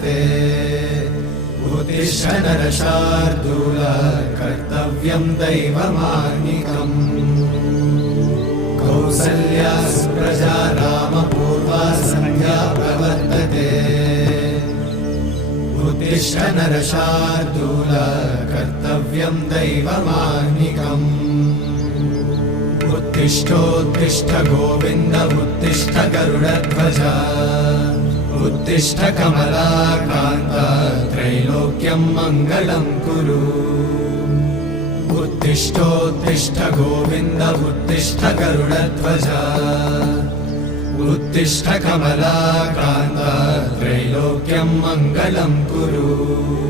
प्रवर्तते। उत्तिष्ठ नरशार्दूल कर्तव्यं दैवमाह्निकम्। कौसल्या सुप्रजा रामपूर्वा सन्ध्या प्रवर्तते। उत्तिष्ठ नरशार्दूल कर्तव्यं दैवमाह्निकम्। उत्तिष्ठोत्तिष्ठ गोविन्द उत्तिष्ठ गरुडध्वज। उत्तिष्ठ कमलाकान्त त्रैलोक्यं मङ्गलं कुरु। उत्तिष्ठोत्तिष्ठ गोविन्द उत्तिष्ठ गरुडध्वज। उत्तिष्ठ कमलाकान्त त्रैलोक्यं मङ्गलं कुरु।